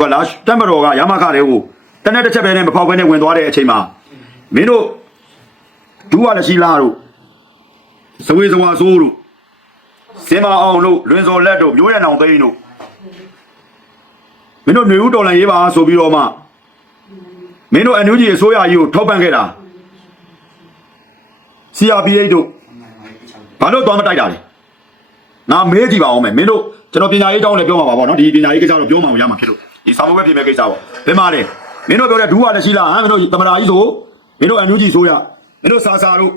ကလာတက်မတော်ကရမခတဲ့ကိုတနေ့တစ်ချက်ပဲနဲ့မဖောက်ဘဲနဲ့ဝင်သွားတဲ့အချိန်မှာမင်းတို့ဒူးရလက်ရှိလားတို့စဝေစဝါဆိုးတို့စင်မအောင်တို့လွင်စော်လက်တို့မျိုးရံအောင်သိန်းတို့မင်းတို့ຫນွေဦးတော်လန်ရေးပါဆိုပြီးတော့မှမင်းတို့အန်ယူဂျီအစိုးရကြီးကိုထောက်ပံ့ခဲ့တာ CRPH တို့ဘာလို့သွားမတိုက်တာလဲငါမေးကြည့်ပါအောင်မယ်မင်းတို့ကျွန်တော်ပညာရေးတောင်းလည်းပြောမှာပါဗောနော်ဒီပညာရေးကိစ္စတော့ပြောမှရမှာဖြစ်လို့ ဒီစာမွေးပဲပြင်မဲ့ကိစ္စပေါ့ဘယ်မှာလဲမင်းတို့ပြောတဲ့ဒူးရလက်ရှိလားဟမ်မင်းတို့သမရာကြီးဆိုမင်းတို့အန်ယူဂျီဆိုရမင်းတို့စာစာတို့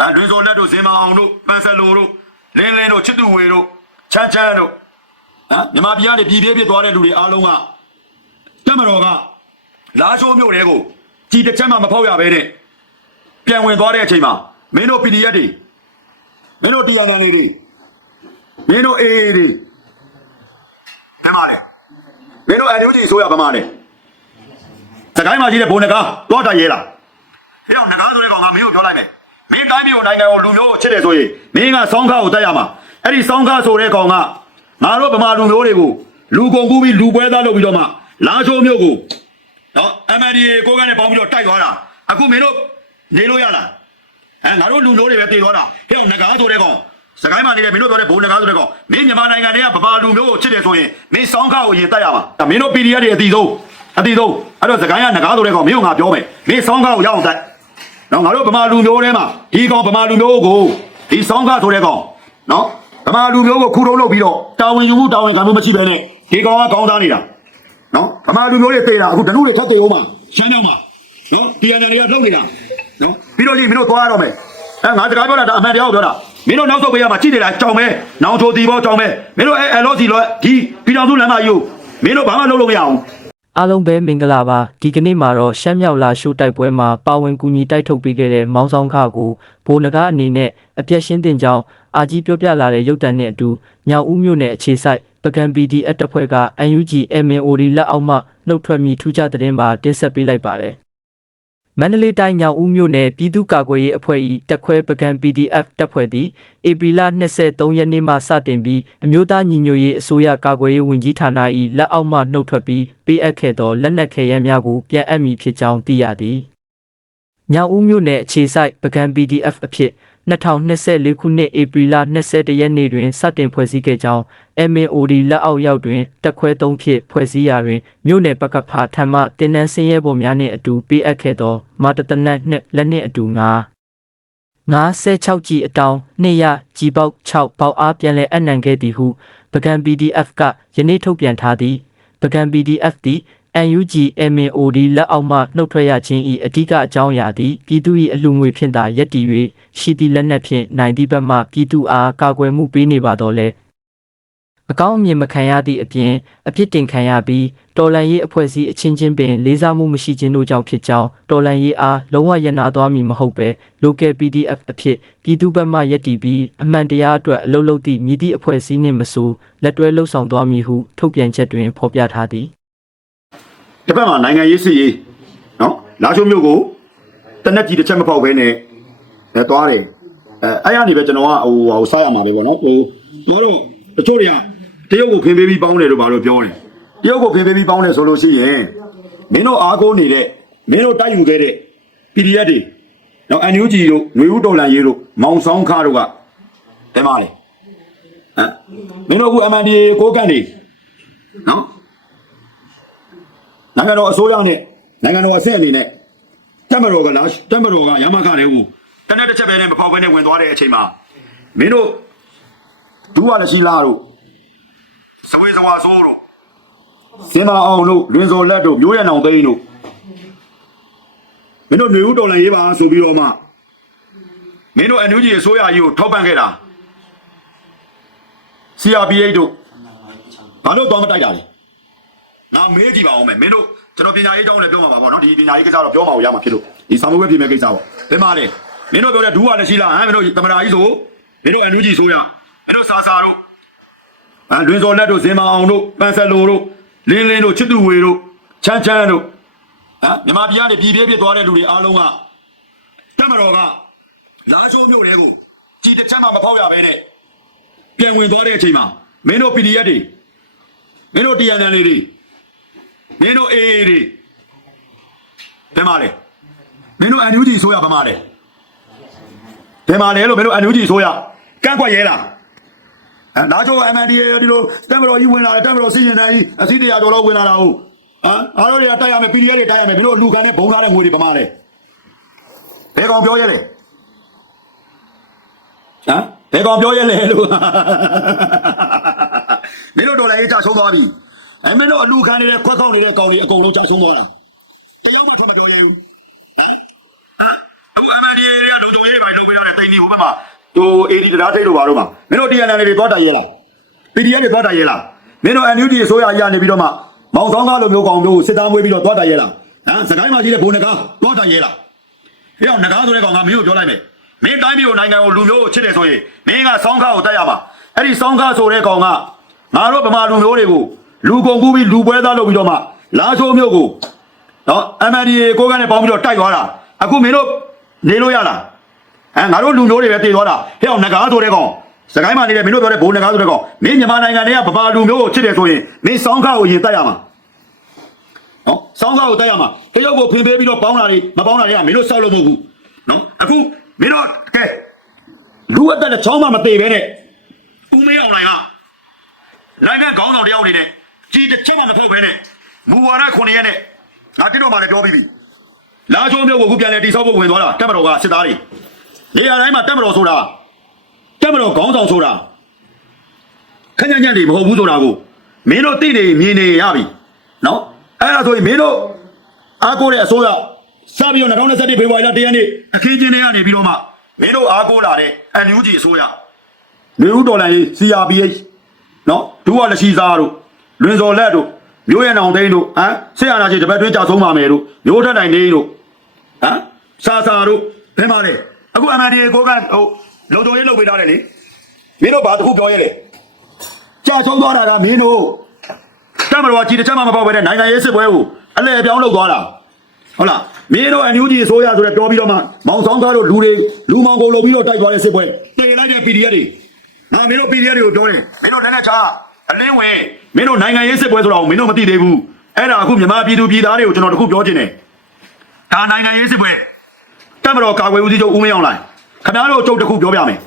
အဲဒွင်းစောလက်တို့ဇင်မအောင်တို့ပန်ဆယ်လိုတို့လင်းလင်းတို့ချစ်သူဝေတို့ချမ်းချမ်းတို့ဟမ်မြန်မာပြည်ကနေပြည်ပြေးပြေးသွားတဲ့လူတွေအားလုံးကတမတော်ကလာရှိုးမြို့တွေကိုကြည်တစ်ချက်မှမဖောက်ရဘဲနဲ့ပြန်ဝင်သွားတဲ့အချိန်မှာမင်းတို့ PDF တွေမင်းတို့ TNN တွေမင်းတို့ AA တွေဘယ်မှာလဲ မင်းတို့ NUG ဆိုရဘယ်မှာလဲစကိုင်းမှာကြီးတဲ့ဘုံနကားသွားတာရဲလားဟဲ့အောင်နကားဆိုတဲ့ကောင်ကမင်းကိုပြောလိုက်မယ်မင်းတိုင်းပြည်ကိုနိုင်ငံကိုလူမျိုးကိုချစ်တယ်ဆိုရင်မင်းကစောင်းခါကိုတက်ရမှာအဲ့ဒီစောင်းခါဆိုတဲ့ကောင်ကငါတို့ဗမာလူမျိုးတွေကိုလူကုန်ကူးပြီးလူပွဲသားလုပ်ပြီးတော့မှလာချိုးမျိုးကိုနော် MNDA ကိုကနဲ့ပေါင်းပြီးတော့တိုက်သွားတာအခုမင်းတို့နေလို့ရလားအဲငါတို့လူမျိုးတွေပဲတည်သွားတာဟဲ့အောင်နဂါဆိုတဲ့ကောင် စကိုင်းမှာနေတယ်မင်းတို့ပြောတဲ့ဘုံနဂါဆိုတဲ့ကောင်မင်းမြန်မာနိုင်ငံတွေကဗမာလူမျိုးကိုချစ်တယ်ဆိုရင်မင်းစောင်းခါကိုရင်တက်ရမှာဒါမင်းတို့ PDF တွေအတီဆုံးအတီဆုံးအဲ့တော့စကိုင်းကနဂါဆိုတဲ့ကောင်မင်းကငါပြောမယ်မင်းစောင်းခါကိုရအောင်တက်နော်ငါတို့ဗမာလူမျိုးထဲမှာဒီကောင်ဗမာလူမျိုးကိုဒီဆောင်းကားဆိုတဲ့ကောင်နော်ဗမာလူမျိုးကိုခုတုံးလုပ်ပြီးတော့တာဝန်ယူမှုတာဝန်ခံမှုမရှိဘဲနဲ့ဒီကောင်ကကောင်းစားနေတာနော်ဗမာလူမျိုးတွေတေးတာအခုဒနုတွေထပ်တေးအောင်မှာရှမ်းကြောင်းမှာနော်ဒီအန်တွေကလှုပ်နေတာနော်ပြီးတော့ကြီးမင်းတို့သွားရတော့မယ်အဲငါစကားပြောတာဒါအမှန်တရားကိုပြောတာ မင်းတို့နောက်ဆုတ်ပေးရမှာကြည့်နေတာကြောင်မဲနောင်ချိုတီဘောကြောင်မဲမင်းတို့အဲအဲလောစီလောဒီပြည်တော်စုလမ်းမကြီးကိုမင်းတို့ဘာမှလုပ်လို့မရအောင်အားလုံးပဲမင်္ဂလာပါဒီကနေ့မှာတော့ရှမ်းမြောက်လာရှိုးတိုက်ပွဲမှာပါဝင်ကူညီတိုက်ထုတ်ပေးခဲ့တဲ့မောင်းဆောင်ခကိုဘိုလကားအနေနဲ့အပြက်ရှင်းတင်ကြောင်းအာကြီးပြောပြလာတဲ့ရုပ်တံနဲ့အတူညောင်ဦးမြို့နယ်အခြေစိုက်ပကံ PDF တပ်ဖွဲ့က UNG MNOD လက်အောက်မှနှုတ်ထွက်မိထူးခြားတဲ့ပါတင်ဆက်ပေးလိုက်ပါတယ် မန္တလေးတိုင်းညောင်ဦးမြို့နယ်ပြည်သူ့ကာကွယ်ရေးအဖွဲ့၏တက်ခွဲပကံ PDF တပ်ဖွဲ့သည်ဧပြီလ23ရက်နေ့မှစတင်ပြီးအမျိုးသားညီညွတ်ရေးအစိုးရကာကွယ်ရေးဝန်ကြီးဌာန၏လက်အောက်မှနှုတ်ထွက်ပြီးပေးအပ်ခဲ့သောလက်နက်ခဲယမ်းများကိုပြန်အပ်မည်ဖြစ်ကြောင်းသိရသည်။ညောင်ဦးမြို့နယ်အခြေစိုက်ပကံ PDF အဖြစ် 2024ခုနှစ်ဧပြီလ21ရက်နေ့တွင်စတင်ဖွဲ့စည်းခဲ့ကြောင်း MNOD လက်အောက်ရောက်တွင်တက်ခွဲသုံးဖြင့်ဖွဲ့စည်းရာတွင်မြို့နယ်ပကဖာထံမှတင်နန်းစင်းရဲပေါ်များနှင့်အတူပေးအပ်ခဲ့သောမာတတနတ်နှင့်လက်နှင့်အတူငါ96ကြီးအတောင်200ကြီးပေါက်6ပေါက်အားပြန်လည်အနံခဲ့သည်ဟုပကံ PDF ကယနေ့ထုတ်ပြန်ထားသည်ပကံ PDF သည် UNG MNOD လက်အောက်မှနှုတ်ထွက်ရခြင်း၏အဓိကအကြောင်းအရာသည်ပြည်သူ၏အလူငွေဖြင့်သာယက်တည်၍ရှိသည့်လက်နက်ဖြင့်နိုင်သည့်ဘက်မှပြည်သူအားကာကွယ်မှုပေးနေပါတော့လဲအကောင်းအမြင်မခံရသည့်အပြင်အပြစ်တင်ခံရပြီးတော်လန်ရေးအဖွဲ့အစည်းအချင်းချင်းပင်လေးစားမှုမရှိခြင်းတို့ကြောင့်ဖြစ်ကြောင်းတော်လန်ရေးအားလုံးဝရနာသွားမည်မဟုတ်ပဲ local PDF အဖြစ်ပြည်သူ့ဘက်မှယက်တည်ပြီးအမှန်တရားအတွက်အလုပ်လုပ်သည့်မြည်သည့်အဖွဲ့အစည်းနှင့်မဆိုလက်တွဲလှုပ်ဆောင်သွားမည်ဟုထုတ်ပြန်ချက်တွင်ဖော်ပြထားသည် တစ်ဖက်မှာနိုင်ငံရေးစစ်ရေးနော်လာချိုမျိုးကိုတနက်ကြီးတစ်ချက်မပေါက်ဘဲနဲ့အဲသွားတယ်အဲအဲ့ရနေပဲကျွန်တော်ကဟိုဟိုစားရမှာပဲပေါ့နော်ဟိုတို့တော့တချို့တွေကတရုတ်ကိုဖင်ပေးပြီးပေါင်းတယ်လို့ဘာလို့ပြောတယ်တရုတ်ကိုဖင်ပေးပြီးပေါင်းတယ်ဆိုလို့ရှိရင်မင်းတို့အားကိုးနေတဲ့မင်းတို့တိုက်ယူခဲ့တဲ့ PDF တွေနော် NUG တို့ຫນွေဦးတော်လန်ရေးတို့မောင်ဆောင်ခါတို့ကတဲမလေဟမ်မင်းတို့အခု MNDA ကိုကန့်နေနော် နိုင်ငံတော်အစိုးရနဲ့နိုင်ငံတော်အဆင့်အနေနဲ့တက်မတော်ကလားတက်မတော်ကရမခတဲ့ဟိုတနေ့တစ်ချက်ပဲနဲ့မဖောက်ဘဲနဲ့ဝင်သွားတဲ့အချိန်မှာမင်းတို့ဒူးရလက်ရှိလားတို့စဝေစဝါဆိုးတို့စင်မအောင်တို့လွင်စော်လက်တို့မျိုးရံအောင်သိန်းတို့မင်းတို့ຫນွေဦးတော်လန်ရေးပါဆိုပြီးတော့မှမင်းတို့အန်ယူဂျီအစိုးရကြီးကိုထောက်ပံ့ခဲ့တာ CRPH တို့ဘာလို့တော့မတိုက်တာလဲ ငါမေးကြည့်ပါဦးမယ်မင်းတို့ကျွန်တော်ပညာရေးတောင်းလည်းပြောမှာပါဗောနော်ဒီပညာရေးကိစ္စတော့ပြောမှာကိုရမှာဖြစ်လို့ဒီစာမွေးပြင်မဲ့ကိစ္စပေါ့ဘယ်မှာလဲမင်းတို့ပြောတဲ့ဒူးကလည်းရှိလားဟမ်မင်းတို့သမရာကြီးဆိုမင်းတို့အန်ယူဂျီဆိုရမင်းတို့စာစာတို့ဟမ်လွင်စော်လက်တို့ဇင်မအောင်တို့ပန်ဆယ်လိုတို့လင်းလင်းတို့ချစ်သူဝေတို့ချမ်းချမ်းတို့ဟမ်မြန်မာပြည်ကနေပြည်ပြေးပြေးသွားတဲ့လူတွေအားလုံးကတမတော်ကလာချိုးမြို့တွေကိုကြည်တစ်ချက်မှမဖောက်ရဘဲနဲ့ပြန်ဝင်သွားတဲ့အချိန်မှာမင်းတို့ PDF တွေမင်းတို့ TNN တွေ မင်းတို့အေးတွေဘယ်မှာလဲမင်းတို့အန်ယူဂျီဆိုရဘာမှလဲဘယ်မှာလဲလို့မင်းတို့အန်ယူဂျီဆိုရကန့်ကွက်ရဲလားအဲနာချို MNDA ဒီလိုတမ်ဘတော်ကြီးဝင်လာတယ်တမ်ဘတော်စီရင်တိုင်းအစီတရားတော်လောက်ဝင်လာတာဟုတ်ဟမ်အားလုံးတွေကတိုက်ရမယ် PDF တွေတိုက်ရမယ်မင်းတို့အလူခံနဲ့ဘုံထားတဲ့ငွေတွေဘာမှလဲဘယ်ကောင်ပြောရဲလဲဟမ်ဘယ်ကောင်ပြောရဲလဲလို့မင်းတို့တော်လည်းအကြဆုံးသွားပြီ အဲမင်းတို့အလူခံနေတဲ့ခွက်ခေါက်နေတဲ့ကောင်တွေအကုန်လုံးကြဆုံးသွားတာတယောက်မှထွက်မပြောရဲဘူးဟမ်ဟမ်အခု MNDA တွေကလုံခြုံရေးပိုင်းလုပ်ပေးတာတဲ့တိန်ဒီဟိုဘက်မှာဟို AD တရားထိတ်တို့ဘာတို့မှာမင်းတို့ TNL တွေသွားတိုက်ရဲလား PDF တွေသွားတိုက်ရဲလားမင်းတို့ NUD အစိုးရအရနေပြီးတော့မှမောင်ဆောင်ကားလိုမျိုးကောင်မျိုးစစ်သားမွေးပြီးတော့သွားတိုက်ရဲလားဟမ်စကိုင်းမှာကြီးတဲ့ဘုံနကားသွားတိုက်ရဲလားဟဲ့အောင်ငကားဆိုတဲ့ကောင်ကမင်းကိုပြောလိုက်မယ်မင်းတိုင်းပြည်ကိုနိုင်ငံကိုလူမျိုးကိုချစ်တယ်ဆိုရင်မင်းကစောင်းကားကိုတက်ရမှာအဲ့ဒီစောင်းကားဆိုတဲ့ကောင်ကငါတို့ဗမာလူမျိုးတွေကို လူကုန်ကူးပြီးလူပွဲသားလုပ်ပြီးတော့မှလာချိုးမျိုးကိုနော် MNDA ကိုကနဲ့ပေါင်းပြီးတော့တိုက်သွားတာအခုမင်းတို့နေလို့ရလားအဲငါတို့လူမျိုးတွေပဲတည်သွားတာဟဲ့အောင်ငကားဆိုတဲ့ကောင်စကိုင်းမှာနေတဲ့မင်းတို့ပြောတဲ့ဘုံငကားဆိုတဲ့ကောင်မင်းမြန်မာနိုင်ငံတွေကဗမာလူမျိုးကိုချစ်တယ်ဆိုရင်မင်းစောင်းကားကိုရင်တက်ရမှာနော်စောင်းစားကိုတက်ရမှာတရုတ်ကိုဖင်ပေးပြီးတော့ပေါင်းတာတွေမပေါင်းတာတွေကမင်းတို့ဆောက်လို့မဟုတ်ဘူးနော်အခုမင်းတို့ကဲလူအသက်နဲ့ချောင်းမမသေးပဲနဲ့ဦးမေးအောင်လိုင်ကနိုင်ငံခေါင်းဆောင်တယောက်အနေနဲ့ ကြီးတစ်ချက်မှမဖုတ်ပဲနဲ့မူဝါဒ9ရက်နဲ့ငါတိတော့မှလည်းပြောပြီးပြီလာချိုးမျိုးကိုခုပြန်လဲတိဆောက်ဖို့ဝင်သွားတာတက်မတော်ကစစ်သားတွေနေရာတိုင်းမှာတက်မတော်ဆိုတာတက်မတော်ခေါင်းဆောင်ဆိုတာခက်ညံ့ညံ့တွေမဟုတ်ဘူးဆိုတာကိုမင်းတို့သိနေမြင်နေရပြီနော်အဲ့ဒါဆိုရင်မင်းတို့အားကိုးတဲ့အစိုးရစပြီးတော့2021ဖေဖော်ဝါရီလ1ရက်နေ့အခင်းချင်းတွေကနေပြီးတော့မှမင်းတို့အားကိုးလာတဲ့ NUG အစိုးရနေဦးတော်လိုင်း CRPH နော်ဒူဝလက်ရှိစားတို့ လွင်စော်လက်တို့မျိုးရံအောင်သိန်းတို့ဟမ်ဆေးရနာချင်းတပတ်တွင်းကြာဆုံးပါမယ်တို့မျိုးထက်တိုင်နေတို့ဟမ်စာစာတို့ဘယ်မှာလဲအခု MNDA ကိုကဟိုလုံတော်ရေးလုပ်ပေးထားတယ်လေမင်းတို့ဘာတစ်ခုပြောရဲလဲကြာဆုံးသွားတာကမင်းတို့တမတော်ကြီးတစ်ချက်မှမပေါက်ပဲတဲ့နိုင်ငံရေးစစ်ပွဲကိုအလဲအပြောင်းလုပ်သွားတာဟုတ်လားမင်းတို့အန်ယူဂျီအစိုးရဆိုတဲ့ပြောပြီးတော့မှမောင်ဆောင်ကားတို့လူတွေလူမောင်ကုန်လုပ်ပြီးတော့တိုက်သွားတဲ့စစ်ပွဲတေလိုက်တဲ့ PDF တွေငါမင်းတို့ PDF တွေကိုပြောတယ်မင်းတို့လည်းနဲ့ချာ အလင်းဝင်မင်းတို့နိုင်ငံရေးစစ်ပွဲဆိုတာကိုမင်းတို့မသိသေးဘူးအဲ့ဒါအခုမြန်မာပြည်သူပြည်သားတွေကိုကျွန်တော်တခုပြောချင်တယ်ဒါနိုင်ငံရေးစစ်ပွဲတမတော်ကာကွယ်ဦးစီးချုပ်ဦးမင်းအောင်လိုင်ခင်ဗျားတို့အကျုပ်တစ်ခုပြောပြမယ်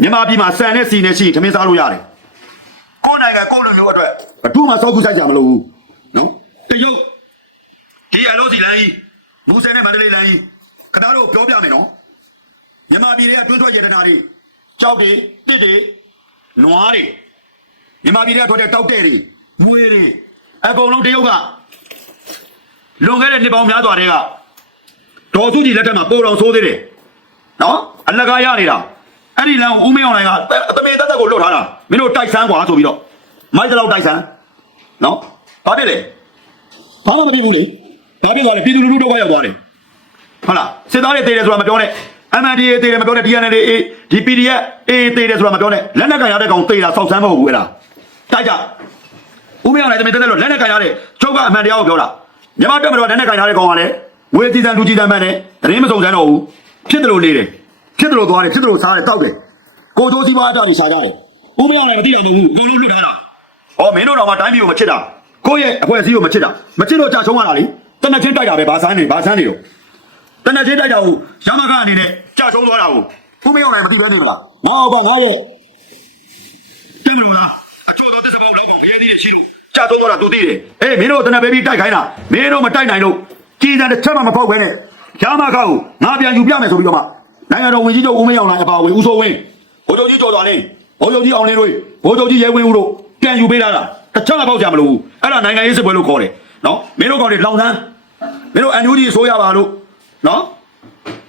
မြန်မာပြည်မှာစံနဲ့စီနဲ့ရှိရင်ထမင်းစားလို့ရတယ်ကိုယ်နိုင်ငံကိုယ်လူမျိုးအတွက်ဘယ်သူမှစောက်ခုဆိုင်ကြမလို့ဘူးနော်တရုတ်ဒီအလို့စီလမ်းကြီးမူဆယ်နဲ့မန္တလေးလမ်းကြီးခဏတော့ပြောပြမယ်နော်မြန်မာပြည်တွေကတွင်းထွက်ရတနာတွေကြောက်တွေတစ်တွေနွားတွေ မြန်မာပြည်တွေကထွက်တဲ့တောက်တဲ့တွေမွေးတွေအကုန်လုံးတရုတ်ကလွန်ခဲ့တဲ့နှစ်ပေါင်းများစွာတည်းကဒေါ်စုကြည်လက်ထက်မှာပိုတော်ဆိုးသေးတယ်နော်အလကားရနေတာအဲ့ဒီလမ်းကိုဦးမင်းအောင်နိုင်ကအသမင်တက်တက်ကိုလွတ်ထားတာမင်းတို့တိုက်ဆန်းกว่าဆိုပြီးတော့မိုက်တလောက်တိုက်ဆန်းနော်ဘာဖြစ်လဲဘာမှမဖြစ်ဘူးလေဘာဖြစ်သွားလဲပြည်သူလူထုတော့ရောက်သွားတယ်ဟုတ်လားစစ်သားတွေတေးတယ်ဆိုတာမပြောနဲ့ MNDA တေးတယ်မပြောနဲ့ DNL အေးဒီ PDF အေးတေးတယ်ဆိုတာမပြောနဲ့လက်နက်ကန်ရတဲ့ကောင်တေးတာစောက်ဆန်းမဟုတ်ဘူးအဲ့ဒါ တိုက်ကြဦးမင်းအောင်နိုင်သမင်တက်တက်လို့လက်နက်ကန်ရတဲ့ချုပ်ကအမှန်တရားကိုပြောတာမြမတက်မတော်လက်နက်ကန်ရတဲ့ကောင်ကလည်းဝေတီတန်လူကြီးတန်မှန်နဲ့တရင်မစုံစမ်းတော့ဘူးဖြစ်တယ်လို့နေတယ်ဖြစ်တယ်လို့သွားတယ်ဖြစ်တယ်လို့စားတယ်တောက်တယ်ကိုတိုးစီးပွားအတားတွေရှာကြတယ်ဦးမင်းအောင်နိုင်မသိတာမဟုတ်ဘူးအကုန်လုံးလွတ်ထားတာဟောမင်းတို့တော့မှတိုင်းပြည်ကိုမချစ်တာကိုယ့်ရဲ့အဖွဲ့အစည်းကိုမချစ်တာမချစ်တော့ကြာချုံးရတာလေတနက်ချင်းတိုက်တာပဲဘာဆန်းနေဘာဆန်းနေတော့တနက်ချင်းတိုက်တာကိုရမကအနေနဲ့ကြာဆုံးသွားတာကိုဦးမင်းအောင်လည်းမသိပဲနေမလားငါဟုတ်ပါငါရဲ့တင်လို့လားအချို့ တော့တစ်စပေါက်လောက်ကောင်ဖရဲသီးတွေရှိလို့ကြာဆုံးသွားတာသူသိတယ်အေးမင်းတို့တနက်ပဲပြီးတိုက်ခိုင်းတာမင်းတို့မတိုက်နိုင်လို့ကြီးစံတစ်ချက်မှမဖောက်ပဲနဲ့ရမကကိုငါပြန်ယူပြမယ်ဆိုပြီးတော့မှနိုင်ငံတော်ဝင်ကြီးချုပ်ဦးမင်းအောင်လည်းအပါဝင်ဦးစိုးဝင်းဘိုးချုပ်ကြီးကျော်တော်လင်းဘိုးချုပ်ကြီးအောင်လင်းတို့ဘိုးချုပ်ကြီးရဲဝင်းဦးတို့ပြန်ယူပေးလာတာတစ်ချက်မှဖောက်ကြမလို့ဘူးအဲ့ဒါနိုင်ငံရေးစစ်ပွဲလို့ခေါ်တယ်နော်မင်းတို့ကောင်တွေလောင်သန်းမင်းတို့အန်ယူဂျီဆိုရပါလို့နော်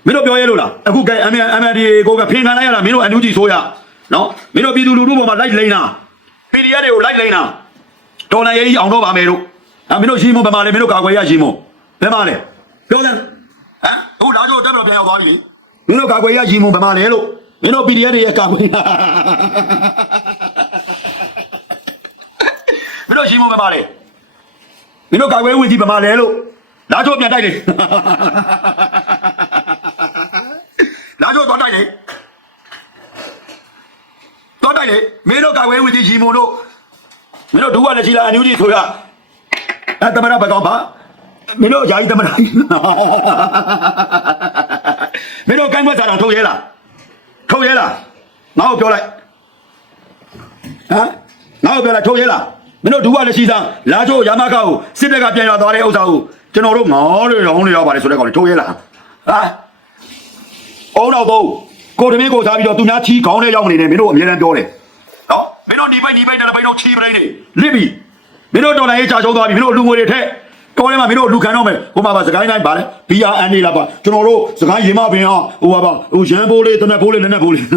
မင်းတို့ပြောရဲလို့လားအခုကဲ MNDA ကိုကဖင်ခံလိုက်ရတာမင်းတို့အန်ယူဂျီဆိုရနော်မင်းတို့ပြည်သူလူထုပေါ်မှာလိုက်လိမ့်တာ PDF တွေကိုလိုက်လိမ့်တာဒေါ်လာရေးကြီးအောင်တော့ပါမယ်တို့အဲမင်းတို့ရှင်းမဗမာလေမင်းတို့ကာကွယ်ရရှင်းမဘယ်မှာလဲပြောစမ်းဟမ်အခုလာကြတက်တော့ပြန်ရောက်သွားပြီလေမင်းတို့ကာကွယ်ရရှင်းမဗမာလေလို့မင်းတို့ PDF တွေရဲ့ကာကွယ်ရမင်းတို့ရှင်းမဗမာလေမင်းတို့ကာကွယ်ဝင်ကြီးဗမာလေလို့လာကြပြန်တိုက်လေလာကြတော့တိုက်လေ တော့တိုက်လေမင်းတို့ကာဝဲဝင်ကြီးရီမွန်တို့မင်းတို့ဒူကလည်းကြီးလာအန်ယူဂျီဆိုရအဲသမရဘကောင်ပါမင်းတို့ယာယီသမရမင်းတို့ကိုင်းမွက်စားတာထုတ်ရဲလားထုတ်ရဲလားငါ့ကိုပြောလိုက်ဟမ်ငါ့ကိုပြောလိုက်ထုတ်ရဲလားမင်းတို့ဒူကလည်းရှိစားလာချိုးရမခါကိုစစ်တပ်ကပြန်ရွာသွားတဲ့ဥစ္စာကိုကျွန်တော်တို့ငေါတွေရောင်းတွေရောက်ပါလေဆိုတဲ့ကောင်တွေထုတ်ရဲလားဟာအုံတော့တော့ ကိုတမင်းကိုစားပြီးတော့သူများချီခေါင်းထဲရောက်နေတယ်မင်းတို့အမြဲတမ်းပြောတယ်နော်မင်းတို့ဒီပိုက်ဒီပိုက်နဲ့လည်းပိုက်တော့ချီပတိုင်းနေလစ်ပြီမင်းတို့တော်လိုင်းရေးချရှုံးသွားပြီမင်းတို့လူငွေတွေထက်တော်ထဲမှာမင်းတို့လူခံတော့မယ်ဟိုမှာပါစကိုင်းတိုင်းပါလေ BRN နေလားပါကျွန်တော်တို့စကိုင်းရေမပင်အောင်ဟိုပါပါဟိုရန်ဘိုးလေးတနက်ဘိုးလေးလက်နက်ဘိုးလေးဟဲ့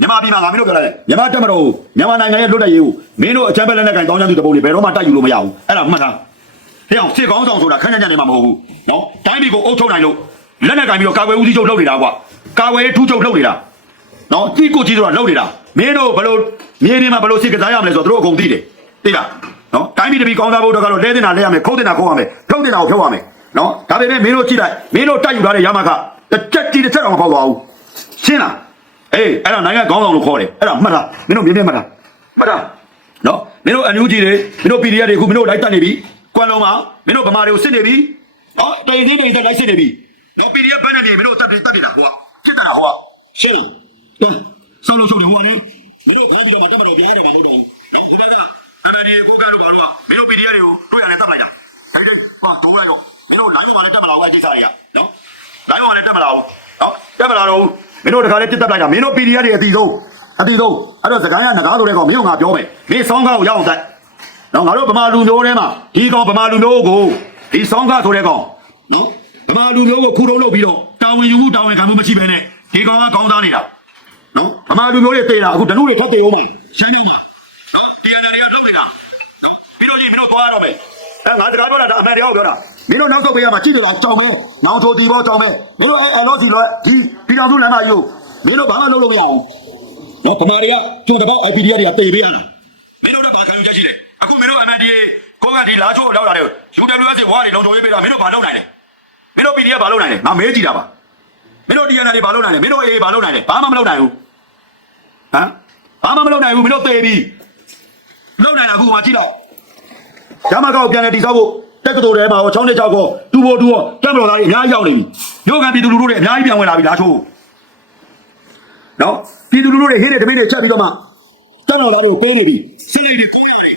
မြန်မာပြည်မှာငါမင်းတို့ပြောလိုက်မြန်မာတက်မတော်မြန်မာနိုင်ငံရဲ့လွတ်လပ်ရေးကိုမင်းတို့အချမ်းပဲလက်နက်ကင်တောင်းချမ်းသူတပုတ်တွေဘယ်တော့မှတိုက်ယူလို့မရဘူးအဲ့ဒါမှတ်ထားဟဲ့အောင်စစ်ကောင်းဆောင်ဆိုတာခက်ခက်ညံ့ညံ့နေမှာမဟုတ်ဘူးနော်တိုင်းပြည်ကိုအုပ်ချုပ်နိုင်လို့ လက်နက်ကင်ပြီးတော့ကာကွယ်ဦးစီးချုပ်လုပ်နေတာကွာကာကွယ်ထူးချုပ်လုပ်နေတာနော်ကြည့်ကိုကြည့်တော့လှုပ်နေတာမင်းတို့ဘလို့မြေနေမှာဘလို့စစ်ကစားရမလဲဆိုတော့တို့အကုန်သိတယ်သိလားနော်တိုင်းပြည်တပီကောင်းစားဖို့တော့ကတော့လဲတင်တာလဲရမယ်ခုတ်တင်တာခုတ်ရမယ်ဖြုတ်တင်တာကိုဖြုတ်ရမယ်နော်ဒါပေမဲ့မင်းတို့ကြည့်လိုက်မင်းတို့တိုက်ယူထားတဲ့ရမခတစ်ချက်ကြည့်တစ်ချက်တော့မဖောက်သွားဘူးရှင်းလားအေးအဲ့ဒါနိုင်ငံကောင်းဆောင်လို့ခေါ်တယ်အဲ့ဒါမှတ်လားမင်းတို့မြင်မြင်မှတ်လားမှတ်လားနော်မင်းတို့အန်ယူဂျီတွေမင်းတို့ PDF တွေခုမင်းတို့လိုက်တက်နေပြီကွမ်လုံးမှာမင်းတို့ဗမာတွေကိုစစ်နေပြီနော်တိန်စင်းတိန်စက်လိုက်စစ်နေပြီ နော် PDF ဘန်းနေမင်းတို့တက်တက်နေတာဟိုကစစ်တာဟိုကရှင်းလားဆောက်လို့ရှုပ်တယ်ဟိုကနေမင်းတို့ခေါင်းပြီးတော့မတက်မလို့ပြရတယ်မင်းတို့တို့ဒါကအဲ့ဒါဒီဖုကလို့ပါတော့မင်းတို့ PDF တွေကိုတွေ့ရတယ်တက်လိုက်တာဒီလေဟာဒိုးလိုက်တော့မင်းတို့ live မှာလည်းတက်မလာဘူးအဲ့ဒီကိစ္စတွေကနော် live မှာလည်းတက်မလာဘူးနော်တက်မလာတော့မင်းတို့တခါလေးတက်တက်လိုက်တာမင်းတို့ PDF တွေအတီဆုံးအတီဆုံးအဲ့တော့စကိုင်းကငကားဆိုတဲ့ကောင်မင်းတို့ငါပြောမယ်မင်းဆောင်းကားကိုရအောင်တက်နော်ငါတို့ဗမာလူမျိုးထဲမှာဒီကောင်ဗမာလူမျိုးကိုဒီဆောင်းကားဆိုတဲ့ကောင်နော် ဗမာလူမျိုးကိုခုတုံးလုပ်ပြီးတော့တာဝန်ယူမှုတာဝန်ခံမှုမရှိဘဲနဲ့ဒီကောင်ကကောင်းသားနေတာနော်အမှန်လူမျိုးတွေတေးတာအခုဓနုတွေထပ်တေးအောင်မယ်ရှမ်းမြောက်မှာနော်တရားတွေကလှုပ်နေတာနော်ပြီးတော့ကြီးမင်းတို့သွားရတော့မယ်အဲငါစကားပြောတာဒါအမှန်တရားကိုပြောတာမင်းတို့နောက်ဆုတ်ပေးရမှာကြည့်ကြလားကြောင်မဲနောင်ထိုတီဘောကြောင်မဲမင်းတို့အဲအဲလောစီလောဒီဒီကောင်စုလမ်းမယူမင်းတို့ဘာမှလုပ်လို့မရဘူးနော်ဗမာတွေကကျုံတပေါက် IPD တွေကတေးပေးရတာမင်းတို့တော့ဘာခံယူချက်ရှိလဲအခုမင်းတို့ MNDA ကိုကဒီလာချိုးလောက်လာတယ် UWS ဝါတွေလုံချုံရေးပေးတာမင်းတို့ဘာလုပ်နိုင်လဲ မင်းတို့ PDF ဘာလုပ်နိုင်လဲငါမေးကြည့်တာပါမင်းတို့ DNA တွေဘာလုပ်နိုင်လဲမင်းတို့ AA ဘာလုပ်နိုင်လဲဘာမှမလုပ်နိုင်ဘူးဟမ်ဘာမှမလုပ်နိုင်ဘူးမင်းတို့သေပြီမလုပ်နိုင်တာအခုမှကြည့်တော့ဓမ္မကောက်ပြန်လဲတိဆောက်ဖို့တက်ကတော်ထဲမှာဟောချောင်းတဲ့ကြောက်ကောတူဖို့တူဖို့တက်မတော်သားတွေအများကြီးရောက်နေပြီမြို့ကန်ပြည်သူလူထုတွေအများကြီးပြန်ဝင်လာပြီလားချိုးနော်ပြည်သူလူထုတွေဟင်းတွေတပိတွေချက်ပြီးတော့မှတက်တော်သားတွေကိုပေးနေပြီစစ်လေးတွေကိုရတွေ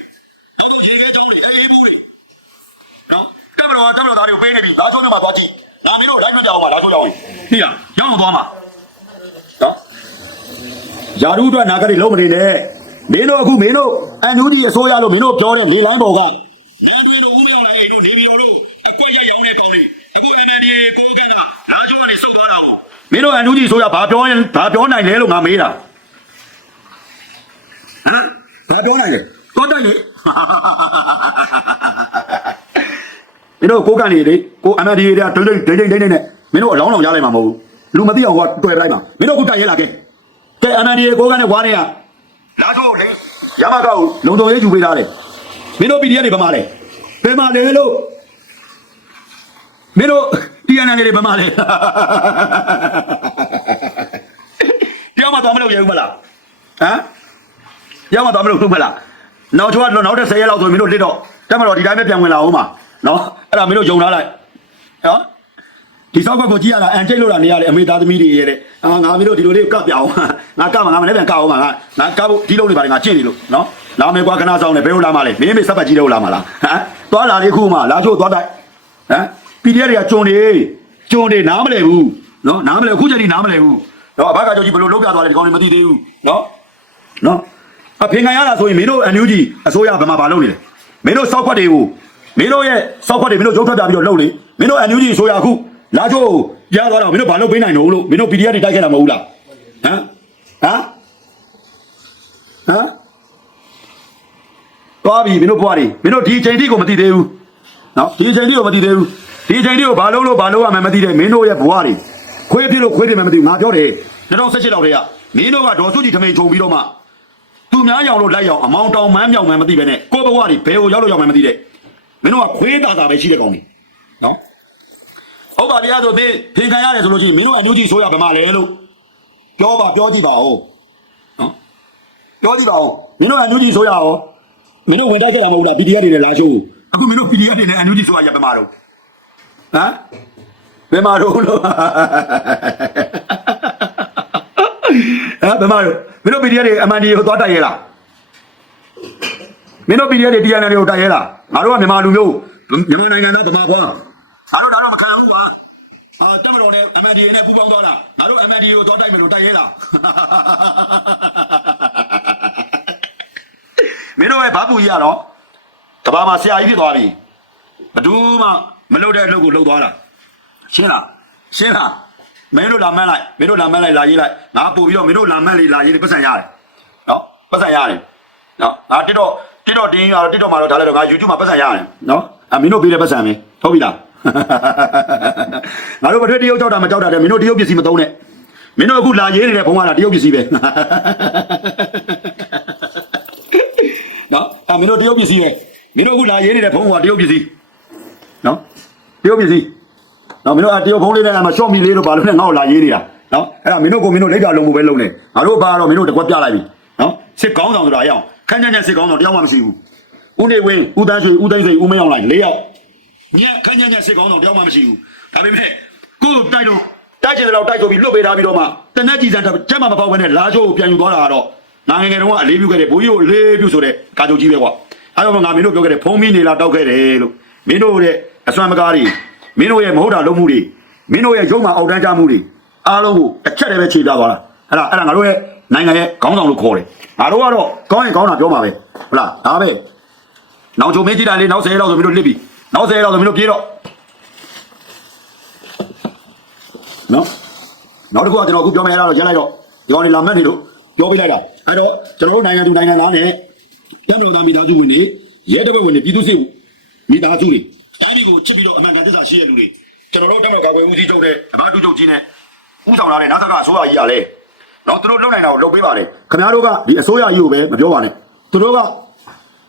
အခုရေခဲကြောင်းတွေအေးဘူးတွေနော်တက်မတော်တက်မတော်သားတွေကိုပေးနေပြီ လာချိုးနဲ့မှသွားကြည့်လာမင်းတို့လိုက်မကြောက်ပါလာချိုးကြောက်ဟိရရောက်တော့သွားမှာနော်ယာရုအတွက်နာဂရီလုံးမနေနဲ့မင်းတို့အခုမင်းတို့အန်ယူဒီအစိုးရလို့မင်းတို့ပြောတဲ့လေလိုင်းပေါ်ကရန်တွေတို့ဦးမရောက်လာအိမ်တို့နေပြည်တော်တို့အကွက်ရက်ရောင်းတဲ့ကောင်တွေအခုနေနေဒီကိုကကလာကျော်ကနေစုပ်သွားတာမင်းတို့အန်ယူဒီအစိုးရဘာပြောရင်ဘာပြောနိုင်လဲလို့ငါမေးတာဟမ်ဘာပြောနိုင်လဲတော့တိုက်လေမ င်းတို့ကိုကနေလေကို MND တွေကဒိတ်ဒိတ်ဒိတ်ဒိတ်ဒိတ်နဲ့မင်းတို့အလောင်းလောင်ရလိုက်မှာမဟုတ်ဘူးလူမသိအောင်ကတွေ့လိုက်မှာမင်းတို့အခုတိုက်ရဲလာခဲ့ကဲအနန္ဒီကိုကနေဝါနေရလာတော့လေရမကောက်လုံတော်ရေးယူပေးထားတယ်မင်းတို့ PDF တွေဗမာလဲဘယ်မှာလဲလို့မင်းတို့ TNN တွေဗမာလဲပြောင်းမသွားမလို့ရဘူးမလားဟမ်ပြောင်းမသွားမလို့လုပ်မလားနောက်ချိုးကနောက်တဲ့10ရက်လောက်ဆိုမင်းတို့လစ်တော့တက်မတော်ဒီတိုင်းပဲပြန်ဝင်လာအောင်ပါ နော်အဲ့ဒါမင်းတို့ယုံထားလိုက်နော်ဒီဆောက်ဘက်ကိုကြည့်ရတာအန်ကျိတ်လို့တာနေရတယ်အမေသားသမီးတွေရဲ့တဲ့အာငါမင်းတို့ဒီလိုလေးကပ်ပြအောင်ငါကပ်မှာငါမနေ့ပြန်ကပ်အောင်ပါငါငါကပ်ဖို့ဒီလုံးလေးပါလေငါကျင့်နေလို့နော်လာမယ်ကွာခဏဆောင်နေဘယ်လိုလာမလဲမင်းမေဆက်ပတ်ကြီးတဲ့ကိုလာမလားဟမ်သွားလာလေးခုမှလာချို့သွားတိုက်ဟမ် PDF တွေကကျွန်းနေကျွန်းနေနားမလဲဘူးနော်နားမလဲအခုချိန်ထိနားမလဲဘူးနော်အဘကကြောင့်ကြီးဘယ်လိုလုပ်ပြသွားလဲဒီကောင်လေးမသိသေးဘူးနော်နော်အဖေခံရတာဆိုရင်မင်းတို့အန်ယူဂျီအစိုးရဘယ်မှာဘာလုပ်နေလဲမင်းတို့စောက်ခွက်တွေကို မင်းတို့ရဲ့စောက်ခွက်တွေမင်းတို့ရုပ်ထွက်ပြပြီးတော့လုပ်လေမင်းတို့အန်ယူဂျီအစိုးရအခုလာချို့ရသွားတော့မင်းတို့ဘာလုပ်ပေးနိုင်လို့လို့မင်းတို့ PDF တွေတိုက်ခဲ့တာမဟုတ်ဘူးလားဟမ်ဟမ်ဟမ်သွားပြီမင်းတို့ဘွားတွေမင်းတို့ဒီအချိန်ထိကိုမသိသေးဘူးနော်ဒီအချိန်ထိကိုမသိသေးဘူးဒီအချိန်ထိကိုဘာလုပ်လို့ဘာလုပ်ရမှန်းမသိတဲ့မင်းတို့ရဲ့ဘွားတွေခွေးပြလို့ခွေးတယ်မှမသိဘူးငါပြောတယ်2018လောက်တည်းကမင်းတို့ကဒေါ်စုကြည်ထမိန်ခြုံပြီးတော့မှသူများရောင်လို့လိုက်ရောင်အမောင်တောင်မန်းမြောင်မှန်းမသိပဲနဲ့ကိုယ့်ဘဝတွေဘယ်ကိုရောက်လို့ရောက်မှန်းမသိတဲ့ မင်းတို့ကခွေးတာတာပဲရှိတဲ့ကောင်တွေနော်ဟုတ်ပါတရားဆိုသင်သင်ခံရတယ်ဆိုလို့ရှိရင်မင်းတို့အနုကြီးဆိုရဗမာလေလို့ပြောပါပြောကြည့်ပါဦးနော်ပြောကြည့်ပါဦးမင်းတို့အနုကြီးဆိုရရောမင်းတို့ဝင်တိုက်ကြတာမဟုတ်လား PDF တွေနဲ့လာရှိုးအခုမင်းတို့ PDF တွေနဲ့အန်ယူဂျီဆိုတာရပမာတော့ဟမ်ဘယ်မှာတော့လို့ဟမ်ဘယ်မှာတော့မင်းတို့ PDF တွေအမှန်တည်းကိုသွားတိုက်ရဲလား မင်းတို့ PDF တွေ TNL တွေကိုတိုက်ရဲလားငါတို့ကမြန်မာလူမျိုးမြန်မာနိုင်ငံသားဗမာကွာငါတို့ဒါတော့မခံဘူးကွာအာတက်မတော်နဲ့ MND နဲ့ပူးပေါင်းသွားတာငါတို့ MND ကိုသွားတိုက်မယ်လို့တိုက်ရဲလားမင်းတို့ရဲ့ဘာပူကြီးရတော့ကဘာမှာဆရာကြီးဖြစ်သွားပြီဘယ်သူမှမလုပ်တဲ့အလုပ်ကိုလုပ်သွားတာရှင်းလားရှင်းလားမင်းတို့လာမန်းလိုက်မင်းတို့လာမန်းလိုက်လာရေးလိုက်ငါပို့ပြီးတော့မင်းတို့လာမန်းလေးလာရေးလေးပတ်စံရတယ်နော်ပတ်စံရတယ်နော်ငါတစ်တော့ တစ်တော့တင်းရတော့တစ်တော့မှာတော့ဒါလည်းတော့ငါ YouTube မှာပတ်စံရတယ်နော်အမင်းတို့ပေးတဲ့ပတ်စံမင်းဟုတ်ပြီလားငါတို့ပထွေးတရုတ်ကြောက်တာမကြောက်တာတဲ့မင်းတို့တရုတ်ပစ္စည်းမသုံးနဲ့မင်းတို့အခုလာရေးနေတဲ့ဘုံကလာတရုတ်ပစ္စည်းပဲနော်အမင်းတို့တရုတ်ပစ္စည်းပဲမင်းတို့အခုလာရေးနေတဲ့ဘုံကတရုတ်ပစ္စည်းနော်တရုတ်ပစ္စည်းနော်မင်းတို့အတရုတ်ဘုံလေးနဲ့မှရှော့မီလေးတို့ဘာလို့လဲငါ့ကိုလာရေးနေတာနော်အဲ့ဒါမင်းတို့ကိုမင်းတို့လက်တာလုံးမှုပဲလုံးနေငါတို့ဘာတော့မင်းတို့တကွက်ပြလိုက်ပြီနော်စစ်ကောင်းဆောင်ဆိုတာရအောင် ခန်းချမ်းချမ်းစစ်ကောင်းဆောင်တယောက်မှမရှိဘူးဦးနေဝင်းဦးတန်းရွှေဦးသိန်းစိန်ဦးမင်းအောင်လိုက်၄ယောက်ညက်ခန်းချမ်းချမ်းစစ်ကောင်းဆောင်တယောက်မှမရှိဘူးဒါပေမဲ့ကိုယ်တိုက်တော့တိုက်ချင်တယ်တော့တိုက်ဆိုပြီးလွတ်ပေးထားပြီးတော့မှတနက်ကြီးစံကျက်မှမပေါက်ဘဲနဲ့လာချိုးကိုပြန်ယူသွားတာကတော့ငါငယ်ငယ်တုန်းကအလေးပြုခဲ့တယ်ဘိုးကြီးကိုအလေးပြုဆိုတဲ့ကာချုပ်ကြီးပဲကွာအဲတော့ငါမင်းတို့ပြောခဲ့တယ်ဖုံးမီးနေလာတောက်ခဲ့တယ်လို့မင်းတို့ရဲ့အစွမ်းမကားတွေမင်းတို့ရဲ့မဟုတ်တာလုပ်မှုတွေမင်းတို့ရဲ့ရုံမှအောက်တန်းကြမှုတွေအားလုံးကိုတစ်ချက်တည်းပဲခြေပြသွားတာအဲ့ဒါအဲ့ဒါငါတို့ရဲ့ နိုင်ငံရဲ့ခေါင်းဆောင်လို့ခေါ်တယ်ငါတို့ကတော့ကောင်းရင်ကောင်းတာပြောမှာပဲဟုတ်လားဒါပဲနောက်ချုံမင်းကြည့်တာလေးနောက်10လောက်ဆိုမင်းတို့လစ်ပြီနောက်10လောက်ဆိုမင်းတို့ပြေးတော့နော်နောက်တစ်ခုကကျွန်တော်အခုပြောမယ်အဲ့ဒါတော့ရက်လိုက်တော့ဒီကောင်နေလာမှတ်နေလို့ပြောပြလိုက်တာအဲ့တော့ကျွန်တော်တို့နိုင်ငံသူနိုင်ငံသားနဲ့တန်တော်သားမိသားစုဝင်တွေရဲတပ်ဖွဲ့ဝင်တွေပြည်သူ့စစ်မိသားစုတွေတိုင်းပြည်ကိုချစ်ပြီးတော့အမှန်ကန်သစ္စာရှိတဲ့လူတွေကျွန်တော်တို့တမန်တော်ကာကွယ်ဦးစီးချုပ်တဲ့အမတူချုပ်ကြီးနဲ့ဦးဆောင်လာတဲ့နာသကအစိုးရကြီးကလည်း တော့သူတို့လုံနိုင်တာကိုလုပ်ပေးပါလေခင်ဗျားတို့ကဒီအစိုးရကြီးကိုပဲမပြောပါနဲ့သူတို့က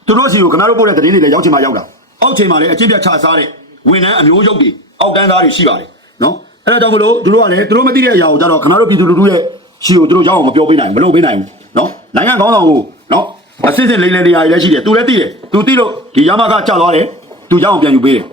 သူတို့စီကိုခင်ဗျားတို့ပို့တဲ့သတင်းတွေလည်းရောက်ချင်မှရောက်တာအောက်ချိန်မှာလည်းအချင်းပြတ်ချစားတဲ့ဝန်ထမ်းအမျိုးရုပ်တွေအောက်တန်းသားတွေရှိပါတယ်နော်အဲ့ဒါကြောင့်မလို့သူတို့ကလည်းသူတို့မသိတဲ့အရာကိုကြတော့ခင်ဗျားတို့ပြည်သူလူထုရဲ့ရှိကိုသူတို့ရောက်အောင်မပြောပေးနိုင်ဘူးမလုပ်ပေးနိုင်ဘူးနော်နိုင်ငံကောင်းဆောင်ကိုနော်အစစ်စစ်လိမ့်လိမ့်တရားတွေလည်းရှိတယ်သူလည်းသိတယ်သူသိလို့ဒီရမကကြောက်သွားတယ်သူကြောက်အောင်ပြန်ယူပေးတယ်